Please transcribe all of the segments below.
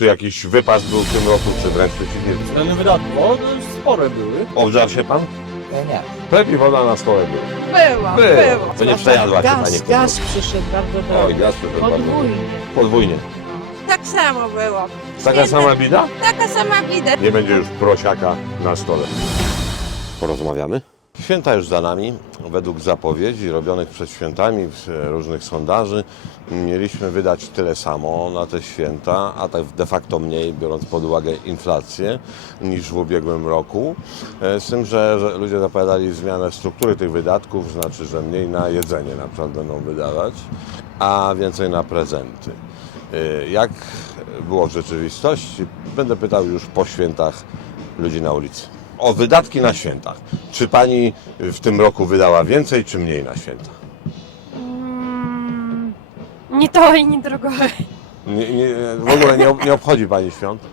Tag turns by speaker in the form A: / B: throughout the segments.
A: Czy jakiś wypas był w tym roku, czy wręcz przeciwnie?
B: Względem wydatków, o, spore były.
A: Obżar się pan?
C: Nie.
A: Chleb i woda na stole były.
D: Było.
A: To nie przejadła się pani w tym
D: Gaz
A: roku.
D: przyszedł bardzo drogo.
A: Oj, gaz przyszedł bardzo.
D: Podwójnie.
A: Podwójnie.
D: Tak samo było.
A: Taka sama bida?
D: Taka sama bida.
A: Nie będzie już prosiaka na stole. Porozmawiamy? Święta już za nami. Według zapowiedzi robionych przed świętami, różnych sondaży, mieliśmy wydać tyle samo na te święta, a tak de facto mniej, biorąc pod uwagę inflację, niż w ubiegłym roku. Z tym, że ludzie zapowiadali zmianę struktury tych wydatków, znaczy, że mniej na jedzenie na przykład będą wydawać, a więcej na prezenty. Jak było w rzeczywistości? Będę pytał już po świętach ludzi na ulicy. O wydatki na święta. Czy pani w tym roku wydała więcej, czy mniej na święta?
E: Nie to i nie drogo.
A: W ogóle nie obchodzi pani świąt?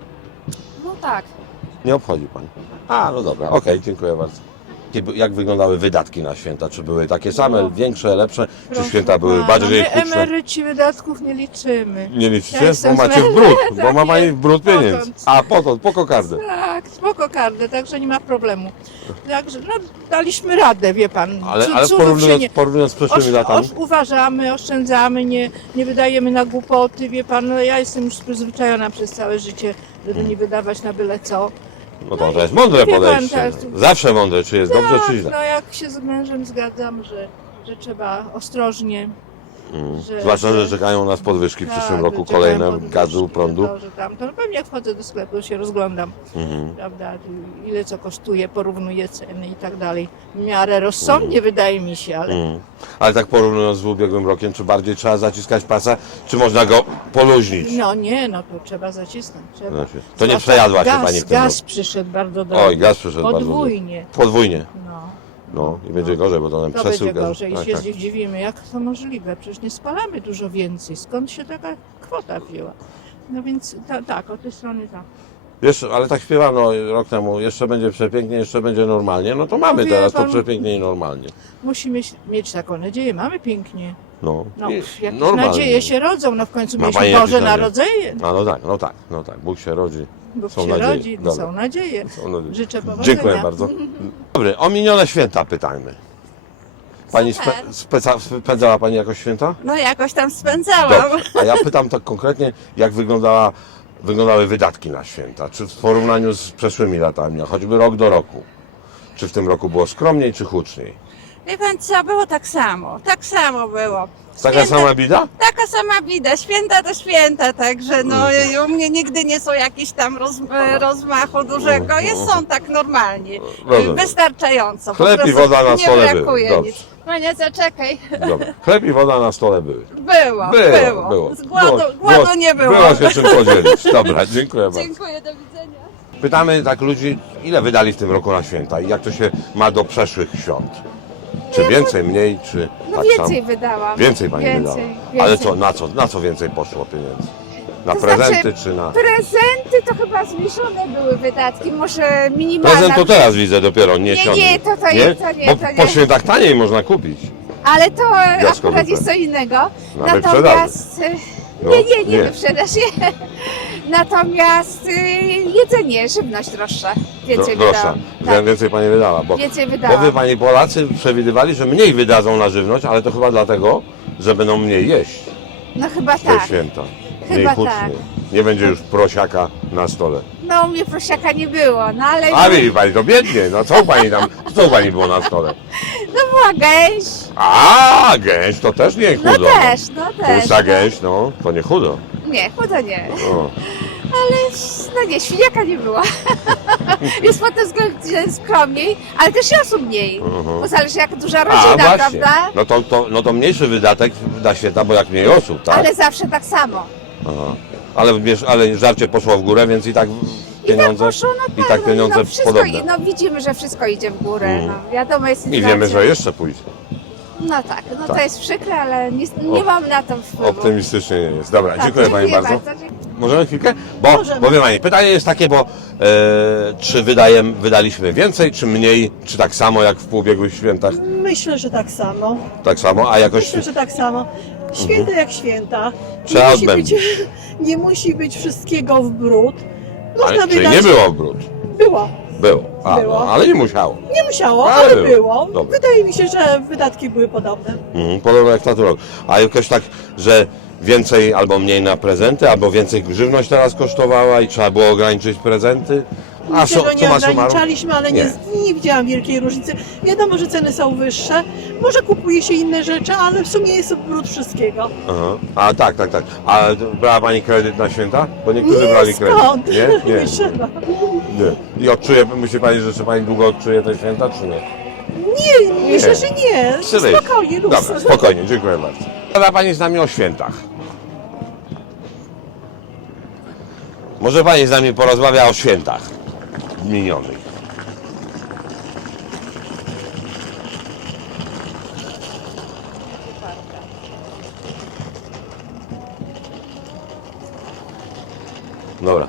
E: No tak.
A: Nie obchodzi pani. A, no dobra, okej, dziękuję bardzo. Jak wyglądały wydatki na święta? Czy były takie same, większe, lepsze? Czy święta były bardziej
D: my
A: huczne?
D: emeryci wydatków nie liczymy.
A: Nie liczycie?
D: Ja jestem
A: Bo macie w brud, bo ma pani w brud
D: Potąd.
A: pieniędzy. A, po kokardę.
D: Tak, spoko kardę, także nie ma problemu. Także no, daliśmy radę, wie pan.
A: Ale
D: Cudów się nie...
A: porównując z przeszłymi latami?
D: Uważamy, oszczędzamy, nie wydajemy na głupoty, wie pan. No, ja jestem już przyzwyczajona przez całe życie, żeby nie wydawać na byle co.
A: No to jest mądre
D: wie pan,
A: podejście.
D: tak.
A: Zawsze mądre, czy jest dobrze, czy
D: Tak,
A: źle.
D: no jak się z mężem zgadzam, że trzeba ostrożnie.
A: Zwłaszcza, że czekają nas podwyżki w przyszłym roku,
D: czekają
A: kolejne
D: podwyżki,
A: gazu, prądu.
D: To, że tamto. No pewnie jak wchodzę do sklepu, się rozglądam, prawda, ile co kosztuje, porównuję ceny i tak dalej. W miarę rozsądnie wydaje mi się, ale
A: Ale tak porównując z ubiegłym rokiem, czy bardziej trzeba zaciskać pasa, czy można go poluźnić?
D: no nie, no to trzeba zacisnąć. Trzeba.
A: Znaczy, to nie przejadła się pani w tym
D: Gaz
A: roku.
D: przyszedł bardzo drogo.
A: Oj, gaz przyszedł bardzo drogo.
D: Podwójnie.
A: Podwójnie.
D: No.
A: No i będzie gorzej, bo to ten
D: To
A: przesył
D: będzie
A: gazu.
D: gorzej i
A: Tak,
D: się
A: tak.
D: dziwimy, jak to możliwe, przecież nie spalamy dużo więcej, skąd się taka kwota wzięła. No więc tak, od tej strony tak.
A: Jeszcze, ale tak śpiewano rok temu, jeszcze będzie przepięknie, jeszcze będzie normalnie. No to mamy
D: wie
A: teraz to
D: pan-
A: przepięknie i normalnie.
D: Musimy mieć taką nadzieję, mamy pięknie.
A: No,
D: No,
A: i
D: jakieś
A: normalnie.
D: nadzieje się rodzą, no w końcu
A: Ma
D: mieliśmy
A: pani
D: Boże
A: jakieś nadzieje?
D: Narodzenie.
A: No tak, Bóg się rodzi.
D: Bóg
A: Są
D: się
A: nadzieje.
D: rodzi, no
A: Dobra.
D: są nadzieje.
A: Są nadzieje.
D: Życzę powodzenia.
A: Dziękuję bardzo. Dobry, o minione święta pytajmy. Pani spędzała pani jakoś święta?
F: No jakoś tam spędzałam.
A: Dobrze. A ja pytam tak konkretnie, jak wyglądały wydatki na święta? Czy w porównaniu z przeszłymi latami, a choćby rok do roku? Czy w tym roku było skromniej, czy huczniej?
F: Wie pan co, było tak samo. Tak samo było.
A: Taka sama bida?
F: Taka sama bida. Święta to święta, także no u mnie nigdy nie są jakieś tam rozmachu dużego. Są tak normalnie.
A: Rozumiem.
F: Wystarczająco. Po
A: Chleb i
F: prostu
A: woda na stole
F: nie
A: były.
F: brakuje
A: Dobrze.
F: nic. Panie, zaczekaj.
A: Dobra. Chleb i woda na stole były.
F: Było. Z gładu nie było.
A: Było się czym podzielić. Dobra, dziękuję bardzo.
F: Dziękuję, do widzenia.
A: Pytamy tak ludzi, ile wydali w tym roku na święta i jak to się ma do przeszłych świąt? Czy więcej, mniej, czy
E: No
A: tak
E: więcej
A: samo?
E: wydałam.
A: Więcej pani wydała. Ale co, na co więcej poszło pieniędzy? Na
E: To
A: prezenty
E: znaczy,
A: czy na...
E: Prezenty to chyba zmniejszone były wydatki, może minimalne.
A: Prezent to teraz widzę dopiero, nie
E: Nie,
A: świąt.
E: nie, to nie,
A: Bo
E: to nie.
A: po świętach taniej można kupić.
E: Ale to
A: Gwiazdkowy
E: akurat jest co
A: prezent.
E: innego.
A: Na
E: Natomiast
A: No,
E: nie wyprzedaż. Natomiast jedzenie, żywność droższa. Więcej
A: Droższa.
E: wydałam. Tak,
A: Więcej pani wydała. Bo
E: więcej
A: wie
E: wydałam.
A: pani, Polacy przewidywali, że mniej wydadzą na żywność, ale to chyba dlatego, że będą mniej jeść
E: No chyba
A: w te
E: tak.
A: święta. Mniej
E: Chyba
A: hucznie.
E: tak.
A: Nie będzie już prosiaka na stole.
E: No u mnie prosiaka nie było, no ale
A: A widzi pani, to biednie. No co u pani tam, co u pani było na stole?
E: no była gęś.
A: A, gęś to też nie
E: No
A: chudo.
E: też, no też.
A: Tłusta gęś, no, to nie chudo.
E: Nie, chudo nie.
A: O.
E: Ale no nie, świniaka nie była. Jest pod tym względem skromniej, ale też i osób mniej. Bo zależy jak duża
A: A,
E: rodzina,
A: właśnie.
E: prawda?
A: No to mniejszy wydatek na święta, bo jak mniej osób, tak?
E: Ale zawsze tak samo.
A: Aha. Ale żarcie poszło w górę, więc i tak pieniądze,
E: poszło, no
A: i tak pieniądze
E: no wszystko,
A: podobne.
E: no widzimy, że wszystko idzie w górę. No, wiadomo jest
A: I wiemy,
E: inflacja.
A: że jeszcze pójdzie.
E: No tak, no
A: Tak.
E: to jest przykre, ale nie mam na to wpływu.
A: Optymistycznie nie jest. Dobra,
E: Tak,
A: dziękuję pani bardzo. Możemy chwilkę? Bo wie pani, pytanie jest takie, bo czy wydaliśmy więcej, czy mniej, czy tak samo jak w ubiegłych świętach?
G: Myślę, że tak samo.
A: Tak samo, a jakoś
G: Myślę, że tak samo.
C: Święta jak święta.
A: Trzeba
C: Nie musi być,
A: odbędzić.
C: nie musi być wszystkiego w brud.
A: Ale,
C: Można
A: czyli
C: wydać...
A: nie było brud.
C: Było.
A: Było. A,
C: Było.
A: No, ale nie musiało.
C: Nie musiało,
A: Ale
C: ale
A: było.
C: było.
A: Dobra.
C: Wydaje mi się, że wydatki były podobne.
A: Podobno jak w tamtym roku. A jakoś tak, że więcej albo mniej na prezenty, albo więcej żywność teraz kosztowała i trzeba było ograniczyć prezenty. A
C: Tego nie
A: summa summarum?
C: ograniczaliśmy, ale nie widziałam wielkiej różnicy. Wiadomo, że ceny są wyższe. Może kupuje się inne rzeczy, ale w sumie jest brud wszystkiego.
A: Aha. A tak. A brała Pani kredyt na święta? Bo niektórzy brali kredyt.
C: Skąd?
A: Nie?
C: Nie trzeba.
A: Nie. I odczuje, myśli Pani, że jeszcze Pani długo odczuje te święta, czy nie?
C: Nie, myślę, że nie.
A: Przybyć.
C: Spokojnie, luz.
A: Dobra, spokojnie, dziękuję bardzo. Gada Pani z nami o świętach. Może Pani z nami porozmawia o świętach minionych. Dobra.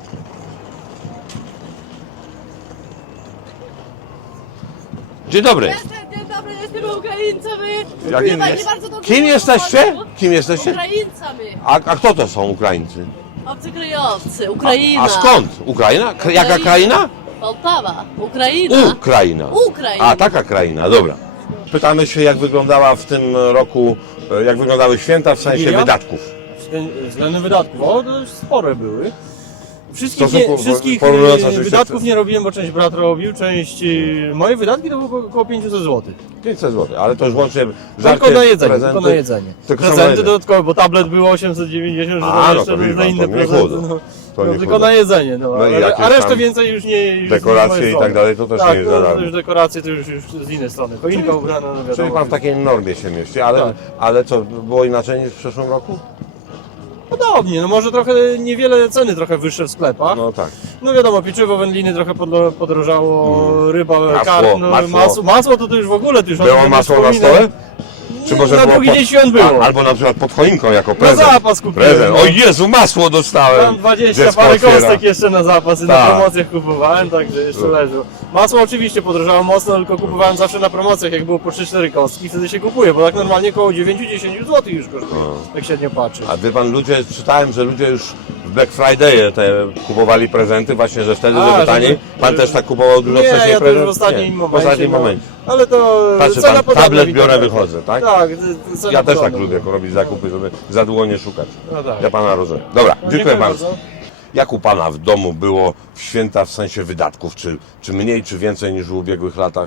A: Dzień dobry.
G: Dzień dobry, jesteśmy Ukraińcami.
A: Jakim
G: Pani
A: jest?
G: bardzo dobrze
A: Kim jesteście?
G: mówią.
A: Kim jesteście?
G: Ukraińcami.
A: A kto to są Ukraińcy?
G: Obcokrajowcy, Ukraina.
A: A skąd? Ukraina? Jaka kraina?
G: Poltawa, Ukraina.
A: Ukraina.
G: Ukraina.
A: A, taka kraina, dobra. Pytamy się, jak wyglądała w tym roku, jak wyglądały święta w sensie
B: Wigilia?
A: wydatków.
B: Względem wydatków, o, to już spore były. Wszystkich,
A: Stosunku-
B: wszystkich
A: porównując oczywiście
B: wydatków
A: przez-
B: nie robiłem, bo część brat robił, część... Moje wydatki to było około 500 zł.
A: 500 zł, ale to już łącznie
B: Tylko na jedzenie,
A: prezenty.
B: tylko na jedzenie.
A: Tylko są na
B: Prezenty
A: jedzenie.
B: dodatkowe, bo tablet było 890, że
A: A,
B: to
A: no
B: jeszcze
A: to wie
B: za
A: pan,
B: inne
A: to nie
B: prezenty.
A: chudo.
B: No,
A: To nie
B: tylko
A: chudo.
B: na jedzenie, no,
A: No i
B: a
A: jakieś
B: resztę
A: tam
B: więcej już nie... Już
A: dekoracje
B: z mojej
A: i tak
B: strony.
A: dalej, to też
B: tak,
A: nie jest za
B: to
A: darmo.
B: już dekoracje to już z innej strony. Choinka ubrana, no wiadomo.
A: Czyli pan w takiej normie się mieści, ale,
B: Tak.
A: ale co, było inaczej niż w przeszłym roku?
B: Podobnie, no może trochę niewiele ceny trochę wyższe w sklepach.
A: No tak.
B: No wiadomo, pieczywo, wędliny trochę podrożało, ryba,
A: Masło,
B: karp, no,
A: masło.
B: masło to już w ogóle... To już o
A: Było
B: tym nie
A: masło na
B: wspominam.
A: stole? Czy może
B: na
A: było
B: drugi dzień świąt było.
A: Albo na przykład pod choinką jako
B: Na
A: prezent.
B: zapas kupiłem.
A: Prezent. O Jezu, masło dostałem!
B: Tam 20
A: Dziecko
B: parę
A: otwiera.
B: kostek jeszcze na zapas i
A: Tak.
B: na promocjach kupowałem, także jeszcze leżą. Masło oczywiście podrożało mocno, tylko kupowałem zawsze na promocjach, jak było po 3-4 kostki, wtedy się kupuje, bo tak normalnie około 9-10 zł już kosztuje, jak średnio patrzę.
A: A wie pan, ludzie, czytałem, że ludzie już w Black Friday kupowali prezenty, właśnie, że wtedy,
B: A,
A: żeby
B: żeby-
A: taniej. Pan też tak kupował dużo
B: Nie,
A: wcześniej
B: ja to już
A: prezent?
B: w ostatnim
A: Nie,
B: momencie.
A: W ostatnim
B: no.
A: momencie.
B: Ale to
A: Patrzy
B: cena
A: pan,
B: podobna
A: tablet
B: w
A: biorę,
B: internecie.
A: wychodzę, tak?
B: Tak, cena
A: Ja też tak
B: podobna.
A: lubię robić zakupy, żeby za długo nie szukać.
B: No tak.
A: Ja pana rozumiem. Dobra,
B: No,
A: dziękuję bardzo. Jak u pana w domu było w święta w sensie wydatków? Czy mniej, czy więcej niż w ubiegłych latach?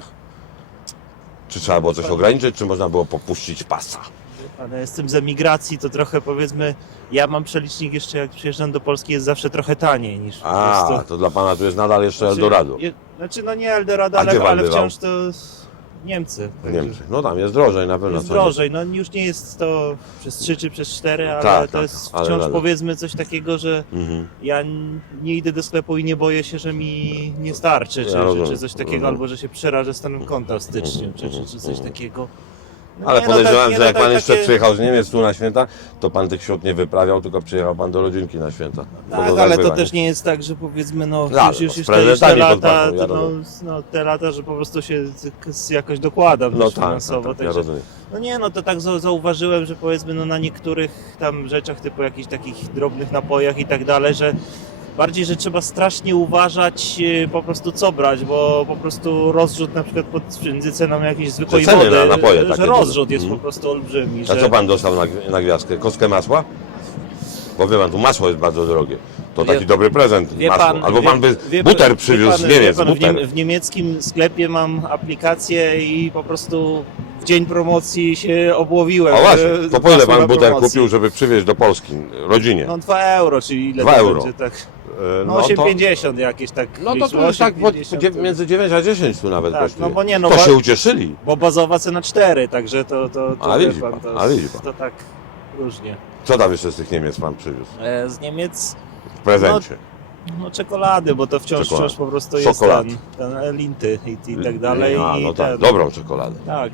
A: Czy trzeba było coś ograniczyć, czy można było popuścić pasa?
H: Ale jestem z emigracji, to trochę powiedzmy, ja mam przelicznik jeszcze jak przyjeżdżam do Polski jest zawsze trochę taniej niż po
A: A,
H: prostu.
A: to dla pana tu jest nadal jeszcze Eldorado.
H: Znaczy no nie Eldorado,
A: A gdzie pan
H: ale
A: bywał?
H: wciąż to Niemcy.
A: W Niemczech. No tam jest drożej na pewno.
H: Jest
A: co nie?
H: drożej, no już nie jest to przez 3 czy przez 4, ale
A: Tak,
H: to
A: tak,
H: jest
A: ale
H: wciąż
A: nadal.
H: powiedzmy coś takiego, że
A: Mhm.
H: ja nie idę do sklepu i nie boję się, że mi nie starczy,
A: Ja
H: czy
A: rozumiem.
H: coś takiego,
A: Mhm.
H: albo że się przerażę stanem konta w styczniu, czy coś takiego. No
A: Ale
H: nie, no
A: podejrzewam,
H: nie,
A: że jak
H: tak-
A: pan jeszcze
H: takie-
A: przyjechał z Niemiec tu na święta, to pan tych świąt nie wyprawiał, tylko przyjechał pan do rodzinki na święta. Bo
H: Tak,
A: tak
H: ale
A: bywa,
H: to też nie jest tak, że powiedzmy, no
A: Tak,
H: już
A: z
H: te
A: prezentami pod
H: lata,
A: pachą, ja
H: no,
A: rozumiem.
H: no te lata, że po prostu się jakoś dokładam
A: No
H: też
A: tak,
H: finansowo,
A: ja
H: także
A: rozumiem.
H: no nie, no to tak zauważyłem, że powiedzmy no na niektórych tam rzeczach, typu jakichś takich drobnych napojach i tak dalej, że bardziej, że trzeba strasznie uważać po prostu co brać, bo po prostu rozrzut na przykład między ceną jakiejś zwykłej
A: Że ceny
H: wody,
A: na napoje
H: że
A: takie
H: rozrzut
A: duże.
H: jest
A: Mhm.
H: po prostu olbrzymi.
A: A
H: że...
A: co pan dostał na gwiazdkę? Kostkę masła? Bo wie pan, tu masło jest bardzo drogie. To taki dobry prezent, masło. Albo pan by buter przywiózł z Niemiec, buter.
H: W niemieckim sklepie mam aplikację i po prostu w dzień promocji się obłowiłem.
A: O właśnie, to po ile
H: masło
A: pan
H: na
A: buter
H: promocji.
A: kupił, żeby przywieźć do Polski, rodzinie?
H: No 2 euro, czyli ile
A: 2
H: to
A: euro.
H: będzie tak?
A: E,
H: No
A: to-
H: 8,50 jakieś tak.
A: No to
H: liczmy,
A: tu już tak
H: 8,50.
A: między 9 a 10 tu nawet
H: Tak,
A: kosztuje.
H: no bo nie, no
A: To
H: bo-
A: się ucieszyli.
H: Bo bazowa cena 4, także
A: A
H: wie
A: widzi pan,
H: to,
A: a widzi pan.
H: to tak różnie.
A: Co tam jeszcze z tych Niemiec pan przywiózł?
H: Z Niemiec
A: W prezencie.
H: no czekolady, bo to wciąż po prostu jest
A: Czekolad.
H: ten linty i tak dalej.
A: A,
H: i
A: no tak,
H: ten-
A: dobrą czekoladę.
H: Tak,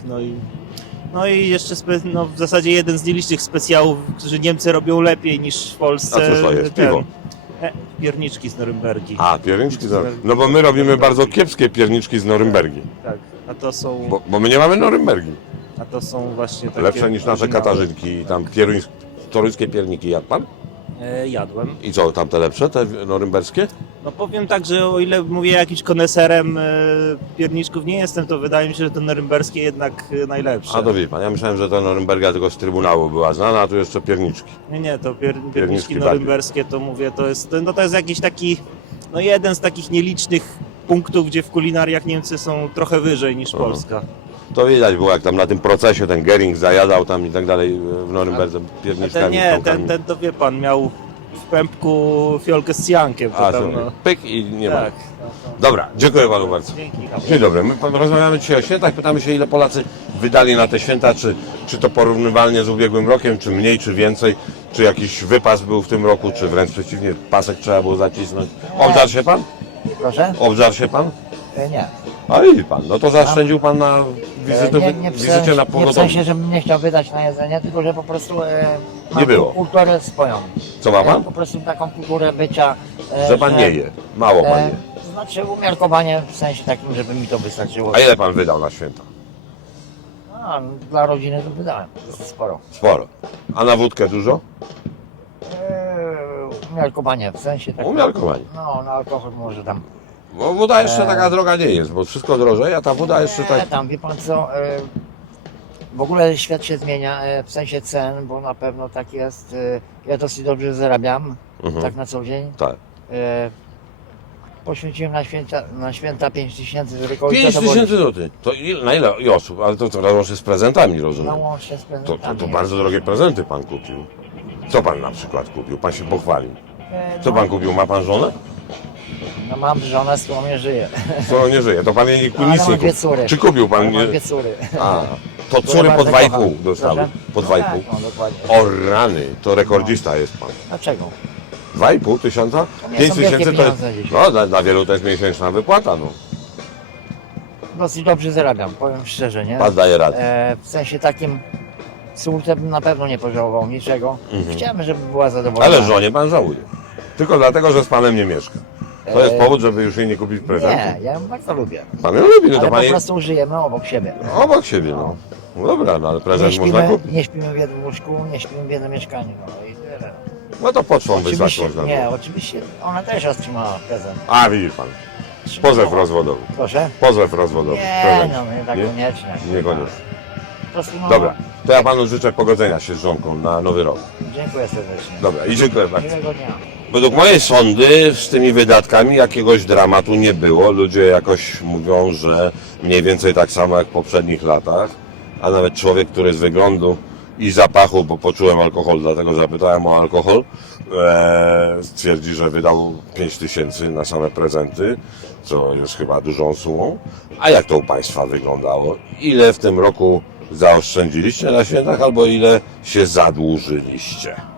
H: no i jeszcze no w zasadzie jeden z nielicznych specjałów, którzy Niemcy robią lepiej niż w Polsce.
A: A cóż to jest? Piwo?
H: Pierniczki z Norymbergi.
A: A, pierniczki z Norymbergi. No bo my robimy bardzo kiepskie pierniczki z Norymbergi.
H: Tak, a to są...
A: Bo my nie mamy Norymbergi.
H: A to są właśnie takie...
A: Lepsze niż nasze
H: oryginały.
A: katarzynki i tam toruńskie pierniki jadł pan?
H: Jadłem.
A: I co, tamte lepsze, te norymberskie?
H: No powiem tak, że o ile mówię jakimś koneserem pierniczków nie jestem, to wydaje mi się, że te norymberskie jednak najlepsze.
A: A to wie pan, ja myślałem, że ta norymberga tylko z Trybunału była znana, a tu jeszcze pierniczki.
H: Nie, to pierniczki
A: Pierniczki
H: norymberskie to mówię, to jest jakiś taki, no jeden z takich nielicznych punktów, gdzie w kulinariach Niemcy są trochę wyżej niż Polska.
A: To widać było, jak tam na tym procesie ten Gering zajadał tam i tak dalej w Norymberdze pierniczkami.
H: Ten to wie pan, miał w pępku fiolkę z cjankiem.
A: A,
H: Tam,
A: no. Pyk i nie ma.
H: tak.
A: Dobra, dziękuję panu bardzo.
H: Dzięki.
A: Dzień dobry, my rozmawiamy dzisiaj o świętach, pytamy się, ile Polacy wydali na te święta, czy to porównywalnie z ubiegłym rokiem, czy mniej, czy więcej, czy jakiś wypas był w tym roku, czy wręcz przeciwnie, pasek trzeba było zacisnąć. Obżar się pan?
I: Proszę?
A: Obżar się pan?
I: Nie.
A: A widzi pan, no to zaoszczędził pan na wizycie na
I: nie w
A: pogotowiu.
I: sensie, żebym nie chciał wydać na jedzenie, tylko że po prostu mam
A: Nie było.
I: kulturę swoją.
A: Co ma pan?
I: Po prostu taką kulturę bycia.
A: Że pan nie je, mało pan je.
I: To znaczy umiarkowanie w sensie takim, żeby mi to wystarczyło.
A: A ile pan wydał na święta?
I: No, dla rodziny to wydałem sporo.
A: Sporo. A na wódkę dużo?
I: Umiarkowanie w sensie takim.
A: Umiarkowanie.
I: No, na alkohol może tam.
A: Bo woda jeszcze taka droga nie jest, bo wszystko drożeje, a ta woda jeszcze tak...
I: Tam wie pan co, w ogóle świat się zmienia w sensie cen, bo na pewno tak jest. Ja dosyć dobrze zarabiam, tak na co dzień.
A: Tak.
I: Poświęciłem na święta 5 tysięcy, żeby kogoś
A: 5
I: zadowolić.
A: tysięcy złotych. To na ile i osób? Ale to łącznie z prezentami, rozumiem.
I: Na łącznie z
A: To
I: prezentami.
A: bardzo drogie prezenty pan kupił. Co pan na przykład kupił? Pan się pochwalił. Co pan kupił? Ma pan żonę?
I: No mam żonę, z którą nie żyję.
A: Skoro nie żyje, to pan jej nic
I: Ale
A: nie
I: mam
A: kupił.
I: dwie córy.
A: Czy kupił pan?
I: Ale
A: Nie...
I: mam dwie córy.
A: A, to
I: Które
A: córy po
I: bardzo
A: 2,5
I: kocham.
A: dostały.
I: Proszę?
A: Po 2,5.
I: No, dokładnie.
A: O rany, to rekordzista jest pan.
I: Dlaczego?
A: 2,5 tysiąca?
I: To nie
A: 5
I: są wielkie
A: tysięcy to jest...
I: pieniądze dzisiaj.
A: No, dla wielu to jest miesięczna wypłata, no.
I: Dosyć dobrze zarabiam, powiem szczerze, nie?
A: Pan daje radę.
I: W sensie takim córce bym na pewno nie pożałował niczego. Chciałem, żeby była zadowolona.
A: Ale żonie pan żałuje. Tylko dlatego, że z panem nie mieszka. To jest powód, żeby już jej nie kupić prezentu.
I: Nie, ja ją bardzo lubię.
A: Pan ją lubi, no
I: Ale
A: to pan
I: po
A: jej...
I: prostu żyjemy obok siebie.
A: Obok siebie, no. No dobra, no ale
I: Nie
A: prezent można kupić.
I: nie śpimy w jednym łóżku, nie śpimy w jednym mieszkaniu. No i tyle.
A: No to poczwą wysłać
I: Oczywiście,
A: można.
I: nie, oczywiście ona też otrzymała prezent.
A: A, widzi pan. Pozew rozwodowy.
I: Proszę?
A: Pozew rozwodowy.
I: Nie,
A: Prezent.
I: no nie tak
A: Nie?
I: koniecznie.
A: Niekoniecznie.
I: Po prostu, no,
A: Dobra, to ja panu życzę pogodzenia się z żonką na nowy rok.
I: Dziękuję serdecznie.
A: Dobra, i dziękuję bardzo.
I: Miłego dnia.
A: Według mojej sądy z tymi wydatkami jakiegoś dramatu nie było. Ludzie jakoś mówią, że mniej więcej tak samo jak w poprzednich latach. A nawet człowiek, który z wyglądu i zapachu, bo poczułem alkohol, dlatego zapytałem o alkohol, stwierdzi, że wydał 5 tysięcy na same prezenty, co jest chyba dużą sumą. A jak to u Państwa wyglądało? Ile w tym roku zaoszczędziliście na świętach, albo ile się zadłużyliście?